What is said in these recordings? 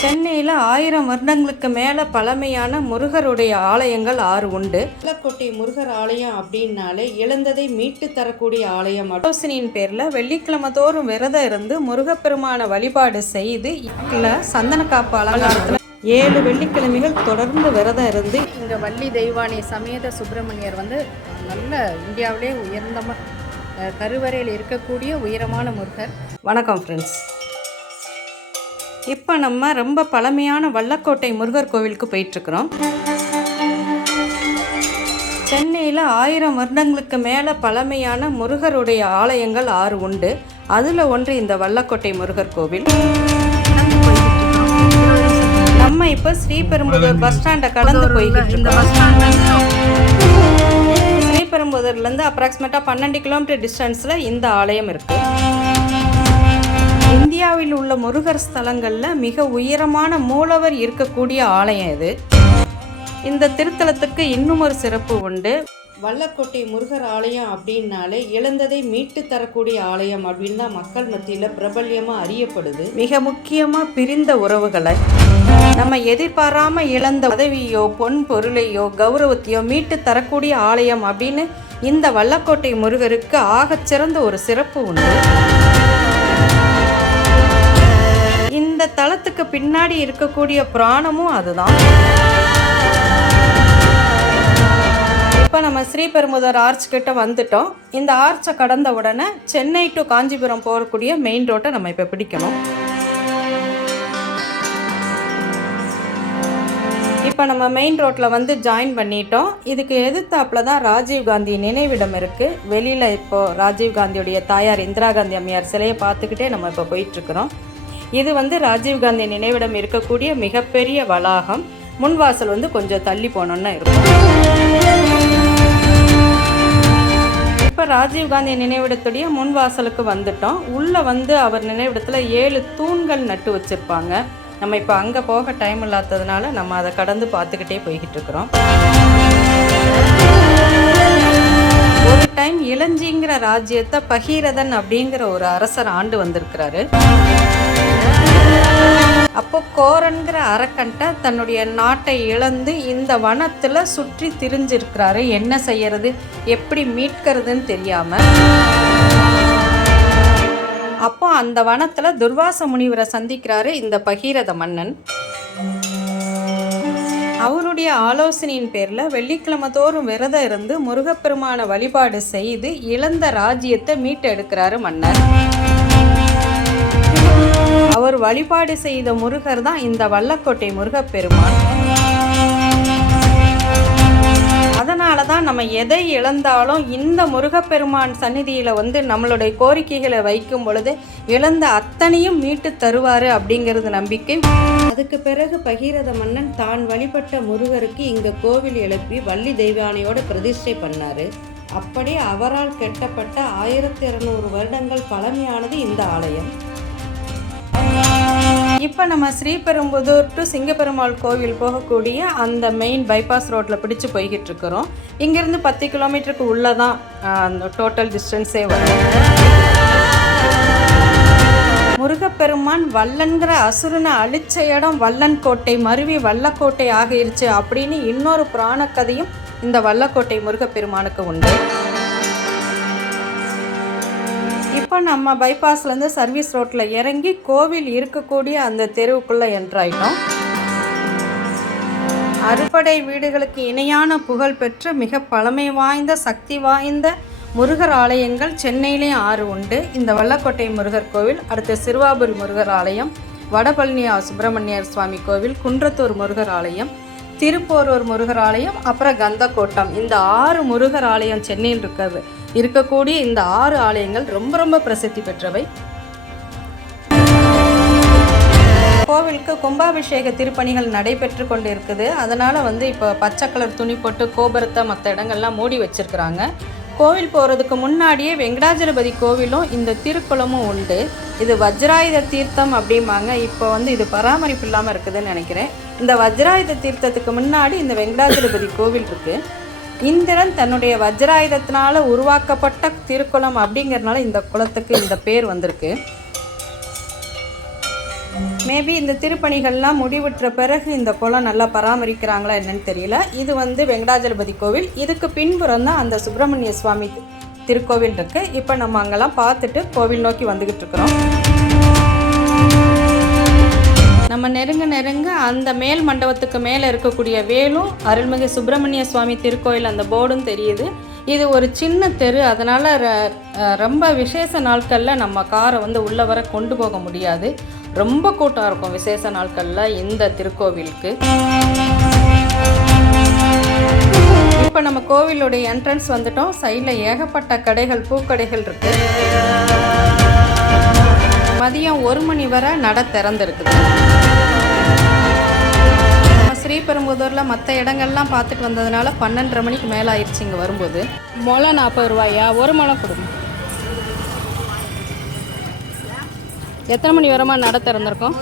சென்னையில் ஆயிரம் வருடங்களுக்கு மேலே பழமையான முருகருடைய ஆலயங்கள் ஆறு உண்டு. வெள்ளக்கோட்டை முருகர் ஆலயம் அப்படின்னாலே இழந்ததை மீட்டு தரக்கூடிய ஆலயம் ஆலோசனையின் பேரில் வெள்ளிக்கிழமை தோறும் விரதம் இருந்து முருகப்பெருமான வழிபாடு செய்து இல்லை சந்தனக்காப்பு அலங்காரத்தில் ஏழு வெள்ளிக்கிழமைகள் தொடர்ந்து விரதம் இருந்து இங்கே வள்ளி தெய்வானை சமேத சுப்பிரமணியர் வந்து நல்ல இந்தியாவிலே உயர்ந்த கருவறையில் இருக்கக்கூடிய உயரமான முருகர். வணக்கம் ஃப்ரெண்ட்ஸ் இப்போ நம்ம ரொம்ப பழமையான வல்லக்கோட்டை முருகர் கோவிலுக்கு போயிட்டுருக்குறோம். சென்னையில் ஆயிரம் வருடங்களுக்கு மேலே பழமையான முருகருடைய ஆலயங்கள் ஆறு உண்டு. அதில் ஒன்று இந்த வல்லக்கோட்டை முருகர் கோவில். நம்ம இப்போ ஸ்ரீபெரும்புதூர் பஸ் ஸ்டாண்டை கடந்து போய்கிட்டு இருக்கோம். ஸ்ரீபெரும்புதூர்லேருந்து அப்ராக்சிமேட்டாக பன்னெண்டு கிலோமீட்டர் டிஸ்டன்ஸில் இந்த ஆலயம் இருக்குது இந்தியாவில் உள்ள முருகர் ஸ்தலங்களில் மிக உயரமான மூலவர் இருக்கக்கூடிய ஆலயம் இது. இந்த திருத்தலத்துக்கு இன்னும் ஒரு சிறப்பு உண்டு. வல்லக்கோட்டை முருகர் ஆலயம் அப்படின்னாலே இழந்ததை மீட்டு தரக்கூடிய ஆலயம் அப்படின்னு தான் மக்கள் மத்தியில் பிரபல்யமாக அறியப்படுது. மிக முக்கியமாக பிரிந்த உறவுகளை. நம்ம எதிர்பாராம இழந்த உதவியோ பொன் பொருளையோ கௌரவத்தையோ மீட்டு தரக்கூடிய ஆலயம் அப்படின்னு இந்த வல்லக்கோட்டை முருகருக்கு ஆகச்சிறந்த ஒரு சிறப்பு உண்டு. இந்த தலத்துக்கு பின்னாடி இருக்கக்கூடிய புராணமும் அதுதான். இப்போ நம்ம ஸ்ரீபெருமுதர் ஆர்ச் கிட்ட வந்துட்டோம். இந்த ஆர்ச்சை கடந்த உடனே சென்னை டு காஞ்சிபுரம் போகக்கூடிய மெயின் ரோட்டை நம்ம இப்போ பிடிக்கணும். இப்போ நம்ம மெயின் ரோட்டில் வந்து ஜாயின் பண்ணிட்டோம். இதுக்கு எதிர்த்தாப்புல தான் ராஜீவ் காந்தி நினைவிடம் இருக்குது வெளியில் இப்போது ராஜீவ் காந்தியுடைய தாயார் இந்திரா காந்தி அம்மையார் சிலையை பார்த்துக்கிட்டே நம்ம இப்போ போயிட்டுருக்குறோம் இது வந்து ராஜீவ் காந்தி நினைவிடம் இருக்கக்கூடிய மிகப்பெரிய வளாகம். முன்வாசல் வந்து கொஞ்சம் தள்ளி போனோன்னா இருக்கும். இப்போ ராஜீவ் காந்தி நினைவிடத்துடைய முன்வாசலுக்கு வந்துட்டோம். உள்ளே வந்து அவர் நினைவிடத்தில் ஏழு தூண்கள் நட்டு வச்சுருப்பாங்க. நம்ம இப்போ அங்கே போக டைம் இல்லாததுனால நம்ம அதை கடந்து பார்த்துக்கிட்டே போய்கிட்டு இருக்கிறோம். ஒரு டைம் இளஞ்சிங்கிற ராஜ்யத்தை பகீரதன் அப்படிங்கிற ஒரு அரசர் ஆண்டு வந்திருக்கிறாரு. அப்போ கோரன்கிற அரக்கன்ட்ட தன்னுடைய நாட்டை இழந்து இந்த வனத்தில் சுற்றி திரிஞ்சிருக்கிறாரு. என்ன செய்யறது? எப்படி மீட்கிறதுன்னு தெரியாம. அப்போ அந்த வனத்தில் துர்வாச முனிவரை சந்திக்கிறாரு இந்த பகீரத மன்னன். அவருடைய ஆலோசனையின் பேரில் வெள்ளிக்கிழமை தோறும் விரதம் இருந்து முருகப்பெருமான வழிபாடு செய்து இழந்த ராஜ்யத்தை மீட்டெடுக்கிறாரு மன்னர். அவர் வழிபாடு செய்த முருகர் தான் இந்த வல்லக்கோட்டை முருகப்பெருமான். அதனால தான் நம்ம எதை இழந்தாலும் இந்த முருகப்பெருமான் சந்நிதியில் வந்து நம்மளுடைய கோரிக்கைகளை வைக்கும் பொழுது இழந்த அத்தனையும் மீட்டு தருவார் அப்படிங்கிறது நம்பிக்கை. அதுக்கு பிறகு பகீரத மன்னன் தான் வழிபட்ட முருகருக்கு இங்கே கோவில் எழுப்பி வள்ளி தெய்வானையோட பிரதிஷ்டை பண்ணாரு. அப்படி அவரால் கெட்டப்பட்ட ஆயிரத்தி இருநூறு வருடங்கள் பழமையானது இந்த ஆலயம். இப்போ நம்ம ஸ்ரீபெரும்புதூர் டு சிங்கப்பெருமாள் கோவில் போகக்கூடிய அந்த மெயின் பைபாஸ் ரோட்டில் பிடிச்சு போய்கிட்டு இருக்கிறோம். இங்கேருந்து பத்து கிலோமீட்டருக்கு உள்ளே தான் அந்த டோட்டல் டிஸ்டன்ஸே வரும். முருகப்பெருமான் வல்லன்கிற அசுரனை அழிச்ச இடம் வல்லன் கோட்டை மருவி வல்லக்கோட்டை ஆகிருச்சு அப்படின்னு இன்னொரு புராண கதையும் இந்த வல்லக்கோட்டை முருகப்பெருமானுக்கு உண்டு. இப்போ நம்ம பைபாஸ்லேருந்து சர்வீஸ் ரோட்டில் இறங்கி கோவில் இருக்கக்கூடிய அந்த தெருவுக்குள்ளே என்ட்ராயிட்டோம் அறுபடை வீடுகளுக்கு இணையான புகழ் பெற்ற மிக பழமை வாய்ந்த சக்தி வாய்ந்த முருகர் ஆலயங்கள் சென்னையிலேயும் ஆறு உண்டு. இந்த வல்லக்கோட்டை முருகர் கோவில் அடுத்து சிறுவாபுரி முருகர் ஆலயம் வடபழனி சுப்பிரமணியர் சுவாமி கோவில் குன்றத்தூர் முருகர் ஆலயம் திருப்போரூர் முருகர் ஆலயம் அப்புறம் கந்தக்கோட்டம். இந்த ஆறு முருகர் ஆலயம் சென்னையில் இருக்கிறது. இருக்கக்கூடிய இந்த ஆறு ஆலயங்கள் ரொம்ப ரொம்ப பிரசித்தி பெற்றவை. கோவிலுக்கு கும்பாபிஷேக திருப்பணிகள் நடைபெற்று கொண்டு இருக்குது அதனால் வந்து இப்போ பச்சை கலர் துணி போட்டு கோபுரத்தை மற்ற இடங்கள்லாம் மூடி வச்சுருக்குறாங்க. கோவில் போகிறதுக்கு முன்னாடியே வெங்கடாஜலபதி கோவிலும் இந்த திருக்குளமும் உண்டு. இது வஜ்ராயுத தீர்த்தம் அப்படிம்பாங்க. இப்போ வந்து இது பராமரிப்பு இல்லாமல் இருக்குதுன்னு நினைக்கிறேன். இந்த வஜ்ராயுத தீர்த்தத்துக்கு முன்னாடி இந்த வெங்கடாஜலபதி கோவில் இருக்குது இந்திரன் தன்னுடைய வஜ்ராயுதத்தினால உருவாக்கப்பட்ட திருக்குளம் அப்படிங்கிறதுனால இந்த குளத்துக்கு இந்த பேர் வந்திருக்கு. மேபி இந்த திருப்பணிகள்லாம் முடிவுற்ற பிறகு இந்த குளம் நல்லா பராமரிக்கிறாங்களா என்னன்னு தெரியல. இது வந்து வெங்கடாஜலபதி கோவில். இதுக்கு பின்புறம் தான் அந்த சுப்பிரமணிய சுவாமி திருக்கோவில் இருக்கு. இப்போ நம்ம அங்கெல்லாம் பார்த்துட்டு கோவில் நோக்கி வந்துக்கிட்டு இருக்கிறோம். நம்ம நெருங்க நெருங்க அந்த மேல் மண்டபத்துக்கு மேலே இருக்கக்கூடிய வேலும் அருள்மிகு சுப்பிரமணிய சுவாமி திருக்கோயில் அந்த போர்டும் தெரியுது. இது ஒரு சின்ன தெரு. அதனால் ரொம்ப விசேஷ நாட்களில் நம்ம காரை வந்து உள்ளே வர கொண்டு போக முடியாது. ரொம்ப கூட்டம் இருக்கும் விசேஷ நாட்களில் இந்த திருக்கோவிலுக்கு. இப்போ நம்ம கோவிலுடைய என்ட்ரன்ஸ் வந்துட்டோம். சைடில் ஏகப்பட்ட கடைகள் பூக்கடைகள் இருக்கு. மதியம் ஒரு மணி வரை நட திறந்துருக்குது. ஸ்ரீபெரும்புதூரில் மற்ற இடங்கள்லாம் பார்த்துட்டு வந்ததுனால பன்னெண்டரை மணிக்கு மேலே ஆயிடுச்சு இங்கே வரும்போது. முளம் நாற்பது ரூபாயா? ஒரு மொளை கொடுங்க எத்தனை மணி வரமா நட திறந்திருக்கோம்?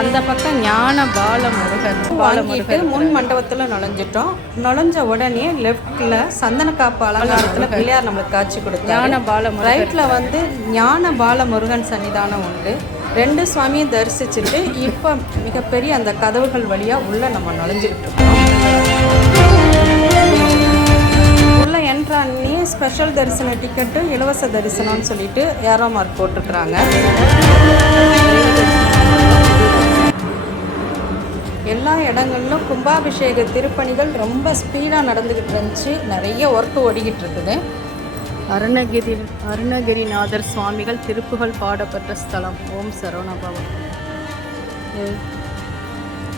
அந்த பக்கம் ஞான பால முருகன் வாங்கிட்டு முன் மண்டபத்தில் நுழைஞ்சிட்டோம். நுழைஞ்ச உடனே லெஃப்டில் சந்தன காப்பு அலங்காரத்தில் பிள்ளையார் நம்மளுக்கு காட்சி கொடுத்தாரு. ஞான பால ரைட்டில் வந்து ஞான பால முருகன் சன்னிதானம் உண்டு. ரெண்டு சுவாமியும் தரிசிச்சுட்டு இப்போ மிகப்பெரிய அந்த கதவுகள் வழியாக உள்ளே நம்ம நுழைஞ்சிக்கிட்டு இருக்கோம். உள்ள என்ட்ரானே ஸ்பெஷல் தரிசன டிக்கெட்டு இலவச தரிசனம்னு சொல்லிட்டு ஏரோ மார்க் போட்டிருக்கிறாங்க. எல்லா இடங்களிலும் கும்பாபிஷேக திருப்பணிகள் ரொம்ப ஸ்பீடாக நடந்துக்கிட்டு இருந்துச்சு. நிறைய ஒர்க் ஓடிக்கிட்டு இருக்குது. அருணகிரி அருணகிரிநாதர் சுவாமிகள் திருப்புகழ் பாடப்பட்ட ஸ்தலம் ஓம் சரவணபவம்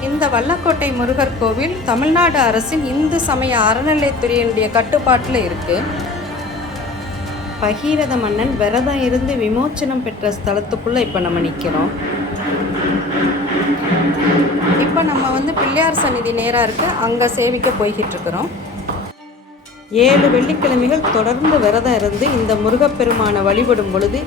இந்த வல்லக்கோட்டை முருகர் கோவில் தமிழ்நாடு அரசின் இந்து சமய அறநிலைத்துறையினுடைய கட்டுப்பாட்டில் இருக்கு. பகீரத மன்னன் விரதம் இருந்து விமோச்சனம் பெற்ற ஸ்தலத்துக்குள்ள இப்போ நம்ம நிற்கிறோம் இப்போ நம்ம வந்து பிள்ளையார் சந்நிதி நேராக இருக்கு. அங்கே சேவிக்க போய்கிட்டு இருக்கிறோம். ஏழு வெள்ளிக்கிழமைகள் தொடர்ந்து விரதம் இருந்து இந்த முருகப்பெருமானை வழிபடும் பொழுது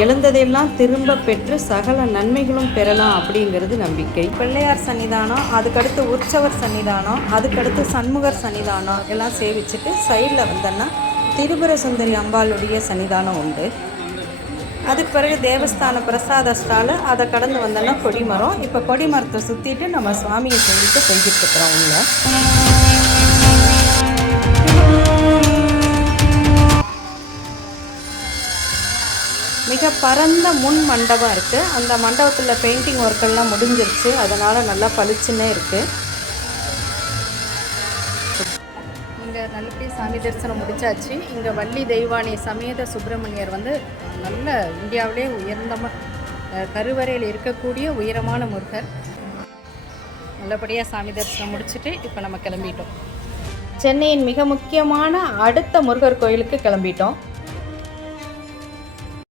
எழுந்ததெல்லாம் திரும்ப பெற்று சகல நன்மைகளும் பெறலாம் அப்படிங்கிறது நம்பிக்கை. பிள்ளையார் சன்னிதானம் அதுக்கடுத்து உற்சவர் சன்னிதானம் அதுக்கடுத்து சண்முகர் சன்னிதானம் எல்லாம் சேவிச்சுட்டு சைடில் வந்தோன்னா திரிபுர சுந்தரி அம்பாளுடைய சன்னிதானம் உண்டு. அதுக்கு பிறகு தேவஸ்தான பிரசாத ஸ்டாலு அதை கடந்து வந்தோன்னா கொடிமரம். இப்போ கொடிமரத்தை சுற்றிட்டு நம்ம சுவாமியை செஞ்சுட்டு செஞ்சுட்டு இருக்கிறோம் உள்ள. மிக பரந்த முன் மண்டபம் இருக்குது அந்த மண்டபத்தில் பெயிண்டிங் ஒர்க்கெல்லாம் முடிஞ்சிருச்சு. அதனால் நல்லா பளிச்சுன்னே இருக்குது இங்கே நல்லபடியாக சாமி தரிசனம் முடிச்சாச்சு. இங்கே வள்ளி தெய்வானை சமேத சுப்பிரமணியர் வந்து நல்ல இந்தியாவிலே உயர்ந்த கருவறையில் இருக்கக்கூடிய உயரமான முருகர். நல்லபடியாக சாமி தரிசனம் முடிச்சுட்டு இப்போ நம்ம கிளம்பிட்டோம். சென்னையின் மிக முக்கியமான அடுத்த முருகர் கோயிலுக்கு கிளம்பிட்டோம்.